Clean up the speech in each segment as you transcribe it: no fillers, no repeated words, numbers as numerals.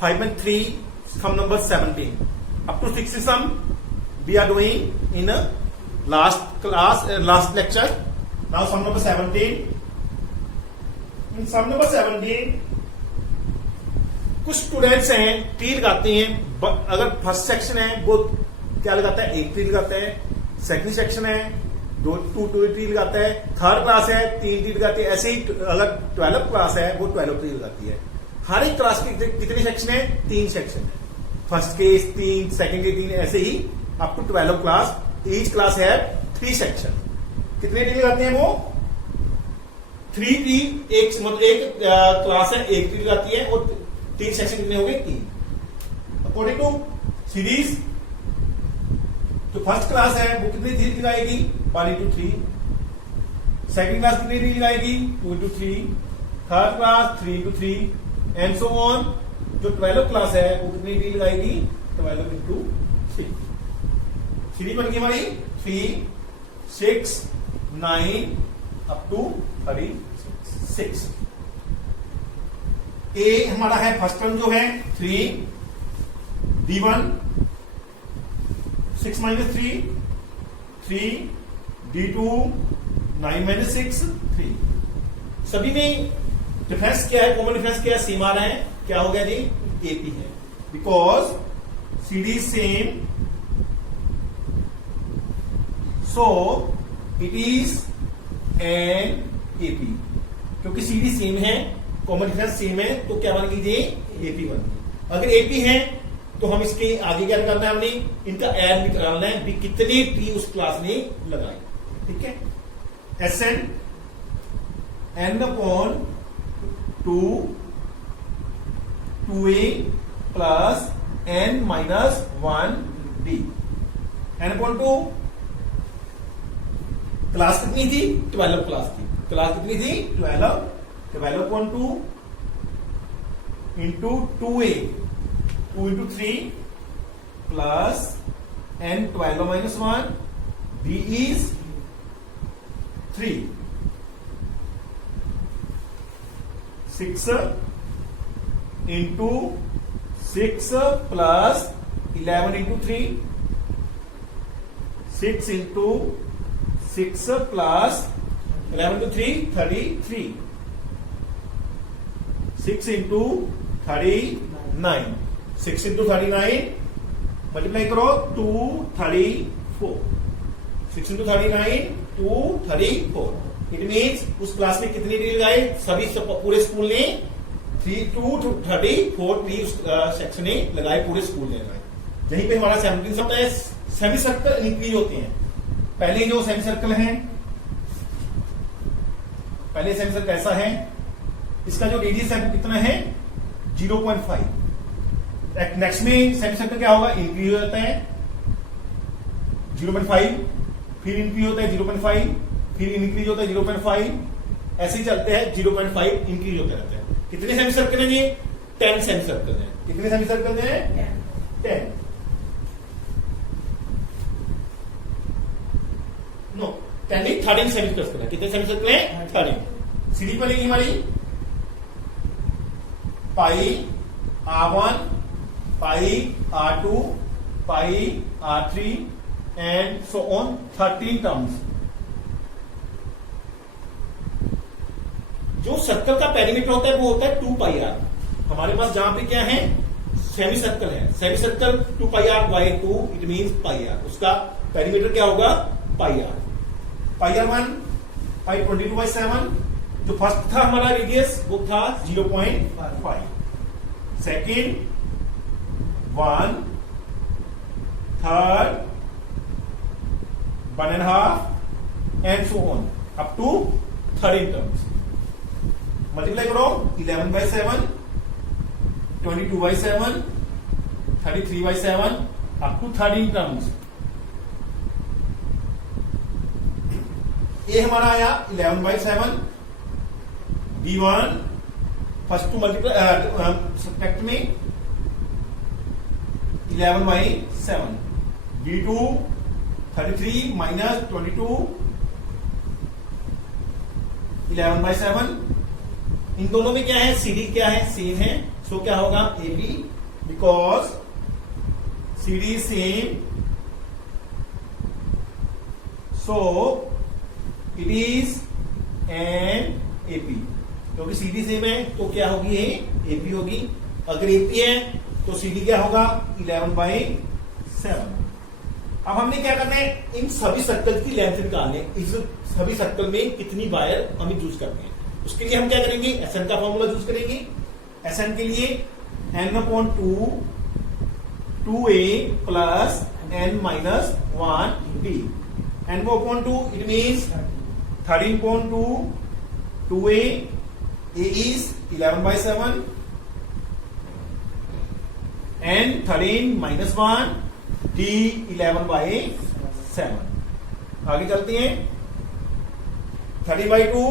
5.3 sum number 17. Up to 60 sum we are doing in last class, last lecture. Now sum number 17. In sum number 17 कुछ students हैं tree लगाते हैं. अगर first section है वो क्या लगाता है, एक ट्री लगाता है. सेकंड सेक्शन है टू ट्री लगाता है. थर्ड क्लास है 3 ट्री लगाती है. ऐसे ही अगर 12 क्लास है वो 12 ट्री लगाती है. हर एक क्लास के कितने सेक्शन है, 3 सेक्शन है. फर्स्ट के 3, सेकंड के 3, ऐसे ही up to 12 class. Each class है 3 सेक्शन. कितने ट्री लगाते हैं वो, 3 ट्री. एक मतलब एक क्लास है, एक ट्री लगाती है. और 3 सेक्शन कितने हो गए, 3. अकॉर्डिंग टू सीरीज जो फर्स्ट क्लास है वो कितनी ट्री लगाएगी, 1 into 3. सेकंड क्लास कितनी ट्री लगाएगी, 2 into 3. Third class 3 into 3 and so on. जो 12 क्लास है वो कितनी ट्री लगाएगी, 12 into 3. सीरीज बन गई हमारी 3, 6, 9 अप टू 36. ए हमारा है फर्स्ट टर्म जो है 3, D1 6 minus 3, 3, D2 9 minus 6, 3. सभी में डिफरेंस क्या है, कॉमन डिफरेंस क्या है, सेम आ रहा है. क्या हो गया जी, एपी है. Because CD is same, so it is an AP. क्योंकि CD सेम है, कॉमन डिफरेंस सेम है, तो क्या बन गई जी, एपी बन गई. अगर एपी है तो हम इसके आगे क्या करना है, हमने इनका एड निकालना है भी कितनी टी उस क्लास ने लगाई. ठीक है. SN n upon 2a plus n minus 1d. n upon 2 class कितनी थी, 12 क्लास थी. क्लास कितनी थी, 12 upon 2 into 2a, 2 into 3 plus n 12 minus 1, d is 3. 6 into 6 plus 11 into 3, 6 into 6 plus 11 into 3, 33. 6 into 39. 6 into 39 multiply करो 234. 6 into 39 234. It means उस class में कितनी tree लगाए, सभी पूरे स्कूल ने 234 ट्री उस सेक्शन ने लगाए, पूरे स्कूल ने लगाए. यहीं पे हमारा 17 होता है. सेमी सर्कल इंक्रीज होते हैं. पहले जो सेमी सर्कल है, पहले सेमी सर्कल ऐसा है, इसका जो रेडियस है कितना है, 0.5. नेक्स्ट में सेमी सर्कल क्या होगा, इंक्रीज हो जाता है 0.5, फिर इंक्रीज होता है 0.5, फिर इंक्रीज होता है 0.5. ऐसे ही चलते हैं 0.5 इंक्रीज होते रहते हैं. कितने सेमी सर्कल है ये, 10 सेमी सर्कल है. कितने सेमी सर्कल है, 10. नो 10 नहीं, 13 सेमी सर्कल है. कितने सेमी सर्कल है, 13. सीधी बनेगी हमारी पाई R1, pi R2, pi R3 and so on 13 terms. जो सर्कल का पेरीमीटर होता है वो होता है 2 पाई R. हमारे पास जहां पे क्या है, सेमी सर्कल है. Semi circle 2 pi R by 2, it means pi R. उसका पेरीमीटर क्या होगा, पाई R. पाई R1 पाई 22/7. जो फर्स्ट था हमारा रेडियस वो था 0.5. Second 1, third 1.5 and so on up to 13 terms. Multiply करो 11/7, 22/7, 33/7 अप टू 13 टर्म्स. ये हमारा आया 11/7. D1 first to multiply subtract में 11/7. D2 33 minus 22 11/7. इन दोनों में क्या है, CD क्या है, सेम है. सो क्या होगा AB because CD is same, so it is an AP. क्योंकि CD सेम है तो क्या होगी ये AP होगी। अगर AP है तो CD क्या होगा 11/7। अब हमने क्या करना है, इन सभी सर्कल की लेंथ निकालनी है। इस सभी सर्कल में कितनी वायर हमें यूज करनी है, उसके लिए हम क्या करेंगे, SN का फॉर्मूला यूज करेंगे। SN के लिए N/2 2A plus N minus 1B. N/2 it means 13/2 2A. A is 11/7 and 13 minus 1 D 11/7. आगे चलते हैं। 30/2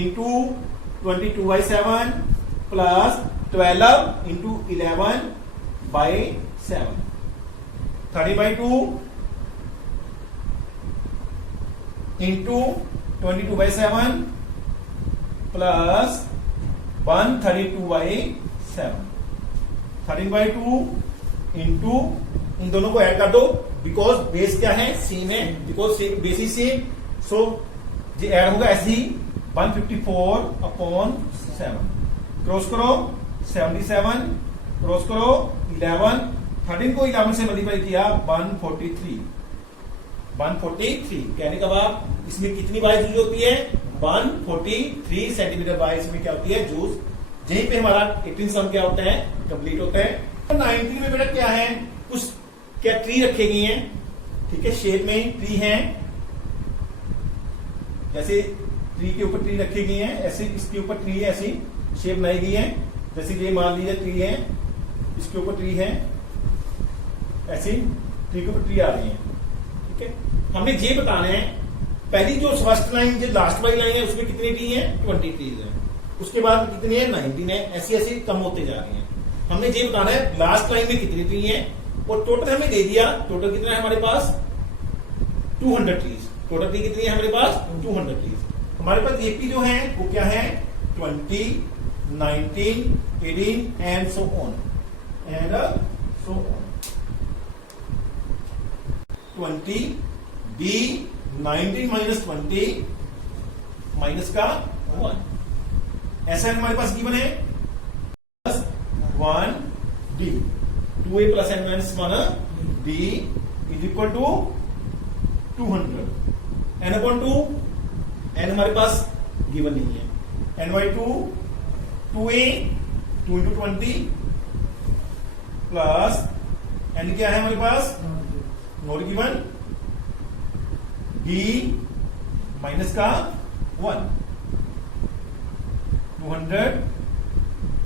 into 22/7 plus 12 into 11/7. 30/2 into 22/7 plus 132/7. 13/2 into इन दोनों को ऐड कर दो बिकॉज बेस क्या है सेम है, बिकॉज बेस ही सेम, सो ये ऐड होगा ऐसे ही 154/7। क्रॉस करो 77, क्रॉस करो 11, 13 को 11 से मल्टीप्लाई किया 143। कहने का भाव इसमें कितनी वायर यूज होती है 143 सेंटीमीटर वायर इसमें क्या होती है यूज। यहीं पे हमारा 18 सम क्या होता है कंप्लीट होता है। 19 में बेटा क्या है, कुछ क्या ट्री रखे गए हैं, ठीक है, शेप में ट्री है, जैसे ट्री के ऊपर ट्री रखी गई है, ऐसे इसके ऊपर ट्री है, ऐसी शेप बनाई गई है। जैसे ये मान लीजिए ट्री है, इसके ऊपर ट्री है, ऐसी ट्री के ऊपर ट्री आ रही है, ठीक है। हमने ये बताना है पहली जो फर्स्ट लाइन जो लास्ट वाली लाइन है उसमें कितनी ट्री है 20 ट्रीज है, उसके बाद कितनी है 19 है, ऐसी ऐसी कम होते जा रही है। हमने ये बताना है लास्ट लाइन में कितनी ट्री है, और टोटल हमें दे दिया, टोटल कितना है हमारे पास 200 ट्रीज। टोटल ट्री कितनी है हमारे पास 200 ट्रीज। हमारे पास एपी जो है वो क्या है 20, 19, 18 and so on and so on. 20 B 19 minus 20 minus का 1, ऐसा हमारे पास गिवन है plus 1 d 2a plus n minus 1 d is equal to 200 n/2 n हमारे पास गिवन नहीं है, n/2 2a 2 into 20 plus n क्या है हमारे पास नॉट गिवन d माइनस का 1 200।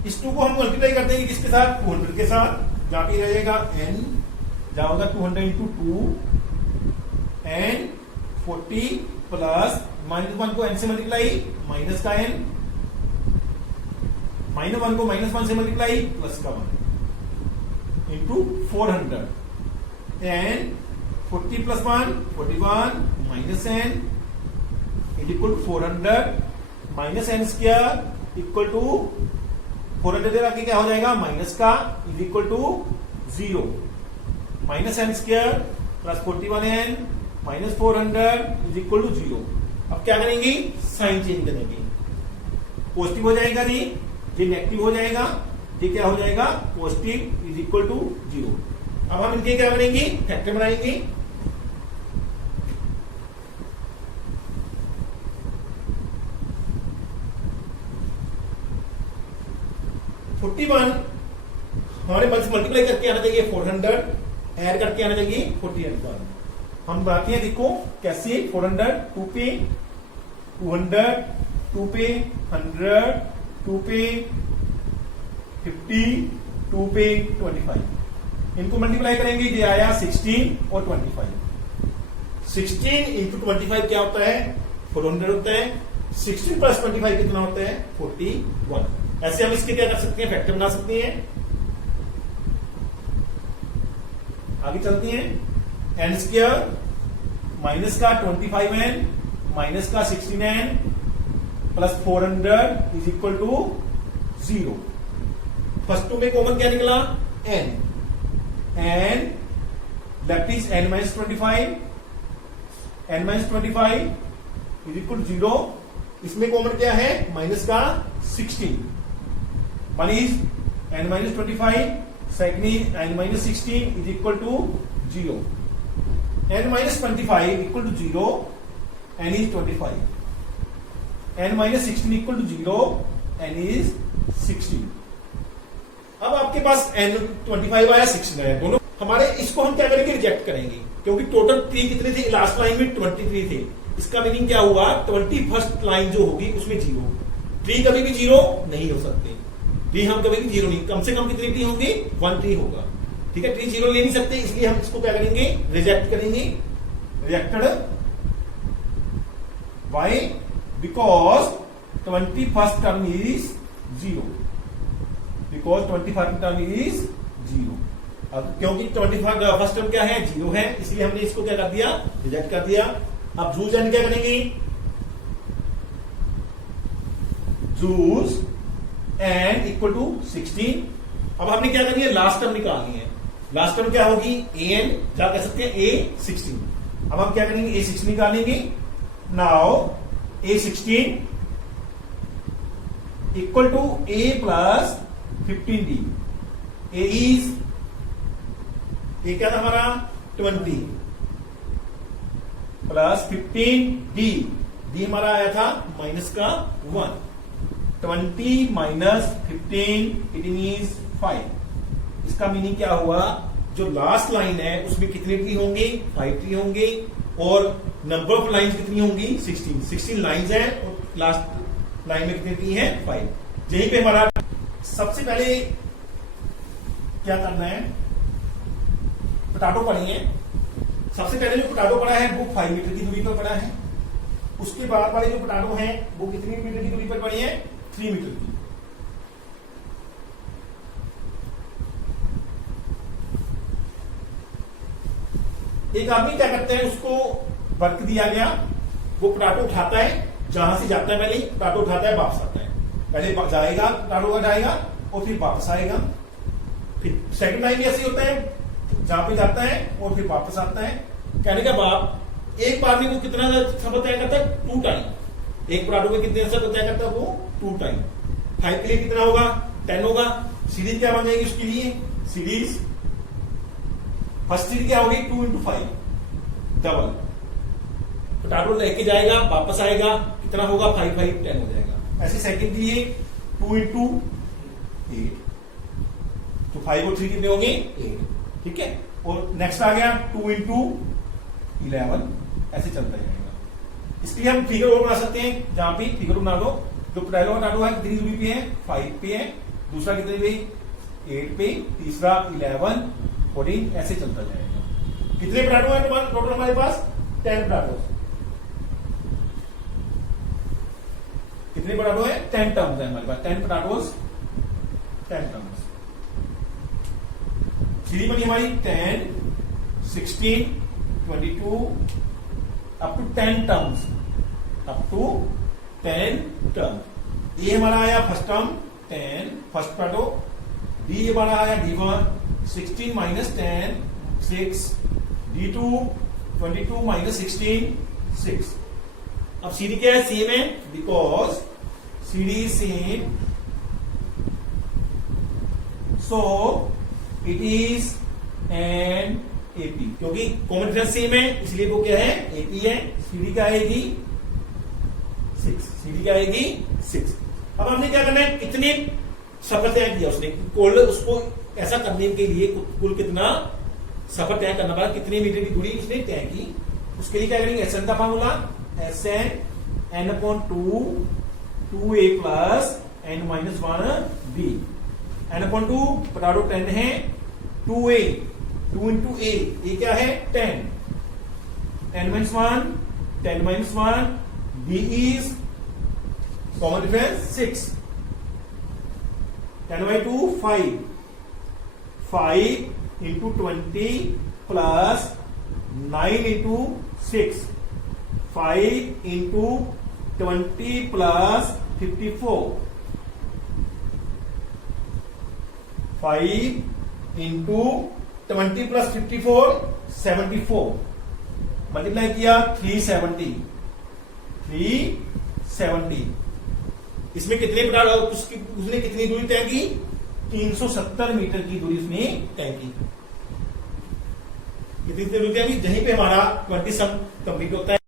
इस 2 को हम मल्टीप्लाई कर देंगे किसके साथ 200 के साथ, जहां पे रहेगा n, जहां होगा 200 into 2 एंड 40 प्लस -1 को n से मल्टीप्लाई माइनस का n, -1 को -1 से मल्टीप्लाई प्लस का 1 into 400 and 40 plus 1 41 minus n is equal to 400 minus n square equal to 400 देर आगे क्या हो जाएगा माइनस का is equal to 0, minus n square plus 41n minus 400 is equal to 0। अब क्या करेंगे साइन चेंज करेंगे, पॉजिटिव हो जाएगा जी, ये नेगेटिव हो जाएगा, ये क्या हो जाएगा पॉजिटिव इज इक्वल टू 0। अब हम इनके क्या करेंगे फैक्टर बनाएंगे, हमारे मल्टीप्लाई करके आना चाहिए 400, ऐड करके आना चाहिए 40। हम बनाते हैं देखो कैसे 400 2 पे 200 2 पे 100 2 पे 50 2 पे 25, इनको मल्टीप्लाई करेंगे, ये आया 16 और 25। 16 इंटू 25 क्या होता है 400 होता है, 16 प्लस 25 कितना होता है 41। ऐसे हम इसके क्या कर सकते हैं फैक्टर बना सकते हैं। आगे चलते हैं, n स्क्वायर माइनस का 25n माइनस का 16n plus 400 is equal to 0। First two में कॉमन क्या निकला? n। n left is n minus 25, n minus 25 is equal 0। इसमें कॉमन क्या है? माइनस का 16। One is n minus 25, second is n minus 16 is equal to 0। n minus 25 equal to 0, n is 25। n minus 16 equal to 0, n is 16। अब आपके पास n 25 आया, 16 आया, दोनों हमारे। इसको हम क्या करेंगे? रिजेक्ट करेंगे, क्योंकि टोटल 3 कितने थे? लास्ट लाइन में 23 थे। इसका मीनिंग क्या हुआ? 21st लाइन जो होगी उसमें 0। 3 कभी भी 0 नहीं हो सकते। 3 हम कभी भी 0 नहीं, कम से कम कितने ट्री होंगे? 1 ट्री होगा। ठीक है, ट्री 0 ले नहीं सकते, इसलिए हम इसको क्या करेंगे? रिजेक्ट करेंगे। Rejected. Why? Because 21st term is 0। Because 21st term is 0। अब क्योंकि 21st टर्म क्या है? 0 है, इसलिए हमने इसको क्या कर दिया? रिजेक्ट कर दिया। अब जूज एन क्या करेंगे? जूज एन इक्वल टू 16। अब हमने क्या करनी है? लास्ट टर्म निकालनी है। लास्ट टर्म क्या होगी? एन, क्या कह सकते हैं? A16। अब हम क्या करेंगे? A16 निकालेंगे। Now A16 equal to A plus 15D। A is, ये क्या था हमारा? 20 प्लस 15D। D हमारा आया था माइनस का 1। 20 माइनस 15 इट मीन्स 5। इसका मीनिंग क्या हुआ? जो लास्ट लाइन है उसमें कितने ट्री होंगे? 5 ट्री होंगे। और नंबर ऑफ लाइंस कितनी होंगी? 16 लाइंस हैं, और लास्ट लाइन में कितने ट्री हैं? 5। यहीं पे हमारा सबसे पहले क्या करना है? पोटैटो पड़ी है। सबसे पहले जो पोटैटो पड़ा है वो 5 मीटर की दूरी पर पड़ा है। उसके बाद वाले जो पोटैटो हैं वो कितनी मीटर की दूरी पर पड़ी है? 3 मीटर की। एक आदमी क्या करते हैं? उसको वर्क दिया गया, वो पोटैटो उठाता है, जहां से जाता है पहले पोटैटो उठाता है, वापस आता है। पहले जाएगा, पोटैटो जाएगा और फिर वापस आएगा। फिर सेकंड टाइम भी ऐसे होता है, जहां पे जाता है और फिर वापस आता है। कहने का बाप, एक बार में वो कितना सफर तय करता है? 2 टाइम। एक पोटैटो में कितने सफर तय करता है? वो 2 टाइम। 5 के लिए कितना होगा? 10 होगा। सीरीज क्या बन जाएगी उसके लिए? सीरीज फर्स्ट सीरीज क्या होगी? 2 into 5 डबल। पोटैटो लेके जाएगा, वापस आएगा, कितना होगा? 5 5 10 हो जाएगा। ऐसे सेकंड के लिए 2 into 8, तो 5 और 3 कितने होंगे? 8। ठीक है। और नेक्स्ट आ गया 2 into 11, ऐसे चलता जाएगा। इसके लिए हम फिगर और बना सकते हैं, जहां पे फिगर बना दो। जो पहला पोटैटो है कितनी दूरी पे है? 5 पे है। दूसरा कितने पे? 8 पे। तीसरा 11, 14, ऐसे चलता जाएगा। कितने पोटैटो है टोटल हमारे पास? 10 पोटैटो। कितने पोटैटो है? 10 टर्म्स है हमारे पास। 10 पोटैटोज, 10 टर्म्स। सीरीज बनी हमारी 10, 16, 22 up to 10 terms. Up to 10 term. A हमारा आया first term 10, first potato. D हमारा आया D1 16 माइनस 10 6। D2 22 minus 16 6। अब सीडी क्या है? सेम है, because CD same, so it is an AP. क्योंकि कॉमन डिफरेंस सेम है इसलिए वो क्या है? एपी है। सीडी क्या आएगी? 6। सीडी क्या आएगी? 6। अब हमने क्या करना है? कितने सफर तय किया उसने? कुल उसको ऐसा करने के लिए कुल कितना सफर तय करना पड़ा? कितने मीटर की दूरी उसने तय की? उसके लिए क्या करेंगे? एस एन का formula, S N n upon 2 2a plus n minus 1b। n upon 2 potato 10 है, 2a 2 इंटू a, ये क्या है? 10। n minus 1 10 minus 1, b is common difference 6। 10 by 2 5 5 into 20 plus 9 into 6 5 into 20 plus 54 5 into 20 plus 54 74 multiply किया 370 इसमें कितने उसने कितनी दूरी तय की 370 मीटर की दूरी उसने तय की। कितनी दूरी तय की जहीं पे हमारा 20 सम कंप्लीट होता है।